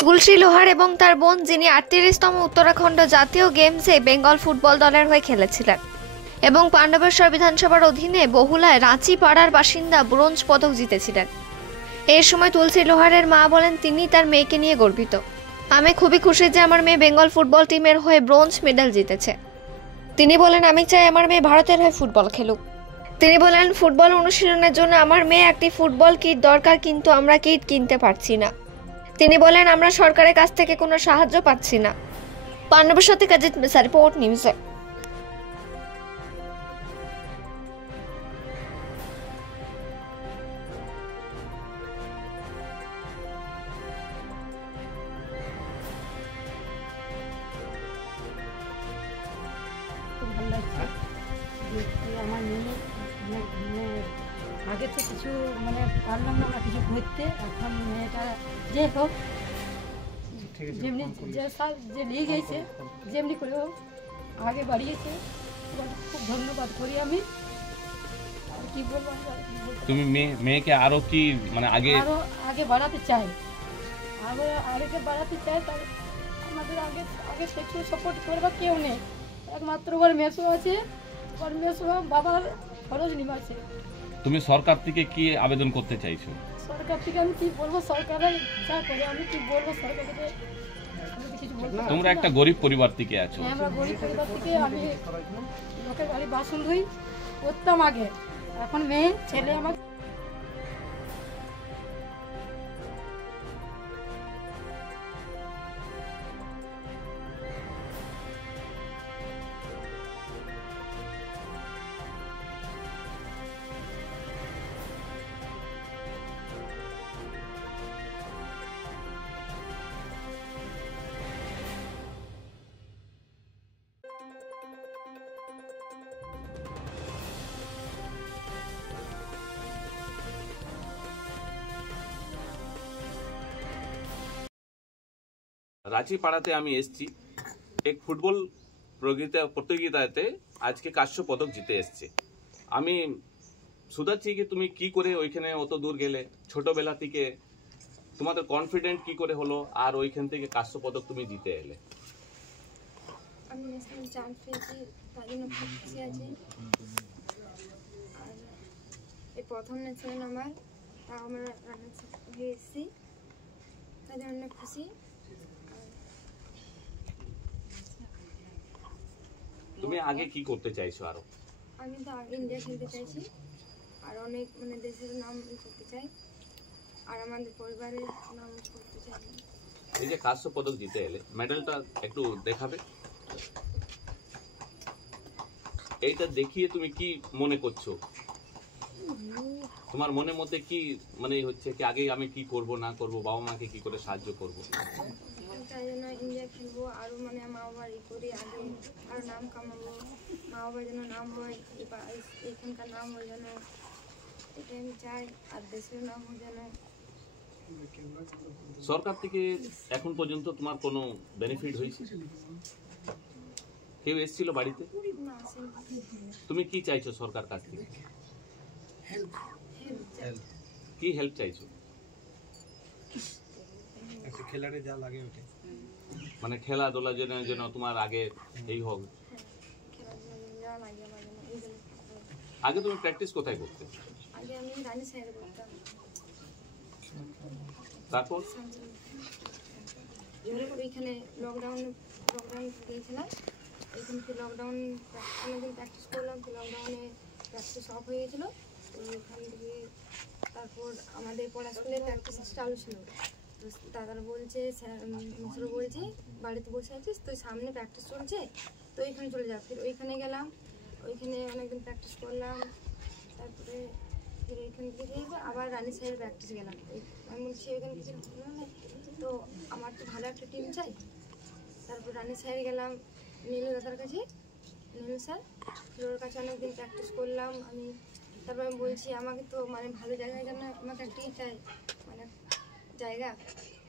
তুলসী লোহার এবং তার বোন, যিনি 38তম উত্তরাখণ্ড জাতীয় গেমসে বেঙ্গল ফুটবল দলের হয়ে খেলেছিলেন এবং পাণ্ডবেশ্বর বিধানসভার অধীনে বহুলায় রাঁচি পাড়ার বাসিন্দা, ব্রোঞ্জ পদক জিতেছিলেন। এই সময় তুলসী লোহারের মা বলেন তিনি তার মেয়েকে নিয়ে গর্বিত। আমি খুবই খুশি যে আমার মেয়ে বেঙ্গল ফুটবল টিমের হয়ে ব্রোঞ্জ মেডেল জিতেছে। তিনি বলেন, আমি চাই আমার মেয়ে ভারতের হয়ে ফুটবল খেলুক। তিনি বলেন, ফুটবল অনুশীলনের জন্য আমার মেয়ে একটি ফুটবল কিট দরকার, কিন্তু আমরা কিট কিনতে পারছি না। তিনি বলেন, আমরা সরকারের কাছ থেকে কোনো সাহায্য পাচ্ছি না। পাণ্ডবেশ্বর থেকে অজিত মিশ্রা, রিপোর্ট নিউজে। ভালো লাগছে আমার মেয়ে আগে তো কিছু পারলাম না কিছু করতে। এখন মেয়েটা যে হোক, যেমনি যে সাল যে নিয়ে গেছে যেমনি করে হোক আগে বাড়িয়েছে, খুব ধন্যবাদ করি আমি। আর কি বলবো, তুমি মেয়েকে আরো কি আগে বাড়াতে চাই, আগে বাড়াতে চাই। তাই আমাদের আগে একটু সাপোর্ট করবার কেউ নেই, একমাত্র ওর মেসো আছে, ওর মেসো বাবার খরচ নিবাসে। তুমি সরকার থেকে কি আবেদন করতে চাইছো? সরকার থেকে আমি কি বলবো, সরকারের যা করে আমি কি বলবো সরকারকে, তোমরা একটা গরিব পরিবার থেকে আছো। আমরা গরিব পরিবার থেকে, আমি লোকের বাড়ি বাসন ধুই করতাম আগে, এখন মেয়ে ছেলে আমার। রাঁচি পাড়াতে আমি এসেছি এক ফুটবল প্রতিযোগিতাতে, আজকে কাশ্য পদক জিতে এসছে। আমি শুধাচ্ছি কি তুমি কি করে ওইখানে অত দূর গেলে, ছোটবেলা থেকে তোমাদের কনফিডেন্ট কি করে হলো আর ওইখান থেকে কাশ্য পদক তুমি জিতে এলে? আমি ন্যাশনাল চান্স পেয়েছি, তার জন্য খুব খুশি আছি। আর এই প্রথম ন্যাশনাল আমার, তাও আমরা রানার হয়ে এসেছি, তার জন্য অনেক খুশি। তুমি আগে কি করতে চাইছো আরো? আমি তো আগে ইন্ডিয়া খেলতে চাইছি, আর অনেক দেশের নাম করতে চাই, আর আমাদের পরিবারের নাম করতে চাই। এই যে কাশ্য পদক জিতে এলে, মেডেলটা একটু দেখাবে? এইটা দেখিয়ে তুমি কি মনে করছো? তোমার মনের মধ্যে কি হচ্ছে কি আগে আমি কি করব না করব, বাবা মাকে কি করে সাহায্য করব? তাই জন্য ইন্ডিয়া খেলবো, আরও মা বাবার করি, আগে আরও নাম কামাবো, মা বাবার যেন নাম হয়, এখানকার নাম হয় যেন, এটাই আমি চাই, আর দেশের নাম হয় যেন। সরকার থেকে এখন পর্যন্ত তোমার কোনো বেনিফিট হয়েছে? কেউ এসেছিল বাড়িতে? না, তুমি কি চাইছো সরকার কাছ থেকে? কি হেল্প চাইছো? খেলারে যা লাগে ওটা, খেলাধুলা যেন তোমার আগে এই হোক। আগে তুমি প্র্যাকটিস কোথায় করতে? আগে আমি রানী সাইডে করতাম। তারপর ওইখানে লকডাউন গিয়েছিলাম, ওইখান থেকে লকডাউন অনেকদিন প্র্যাকটিস করলাম, তো লকডাউনে প্র্যাকটিস অফ হয়ে গেছিলো। ওইখান থেকে তারপর আমাদের পড়াশোনায় প্র্যাকটিস চালু ছিল, তো দাদারা বলছে, মিশ্র বলছে, বাড়িতে বসে আছিস তো সামনে প্র্যাকটিস চলছে, তো ওইখানে চলে যা। ফির ওইখানে গেলাম, ওইখানে অনেকদিন প্র্যাকটিস করলাম, তারপরে ফির ওইখান থেকে আবার রানী সাইডে প্র্যাকটিস গেলাম। আমি বলছি ওইখানে কিছু হলো না, তো আমার তো ভালো একটা টিম চাই। তারপর রানী সাইডে গেলাম নীলু দাদার কাছে, নীলু স্যার, ওর কাছে অনেকদিন প্র্যাকটিস করলাম আমি। তারপর আমি বলছি আমাকে তো ভালো জায়গায় যেন আমাকে একটাই চাই, জায়গা।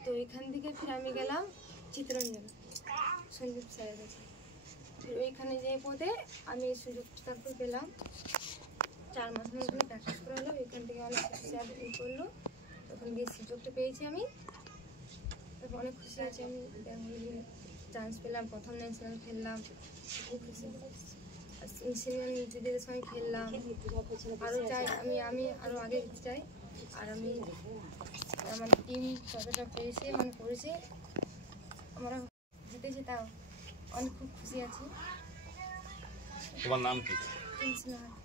তো ওইখান থেকে ফির আমি গেলাম চিত্তরঞ্জন সঞ্জীব স্যারের কাছে। ওইখানে যে পদে আমি সুযোগ তারপর পেলাম, 4 মাস মধ্যে প্র্যাকটিস করা হলো, ওইখান থেকে অনেক স্যার করলো, তখন যে সুযোগটা পেয়েছি আমি, তারপর অনেক খুশি আছি। আমি বেঙ্গলি চান্স পেলাম, প্রথম ন্যাশনাল খেললাম, খুব খুশি। সিনিয়র নিজেদের সঙ্গে খেললাম, আরও চাই আমি আরও আগে যেতে চাই। আর আমি আমার টিম যতটা পেয়েছে মানে করেছে, আমরা জিতেছি, তাও অনেক খুব খুশি আছি। তোমার নাম কি? টেনশন হয়।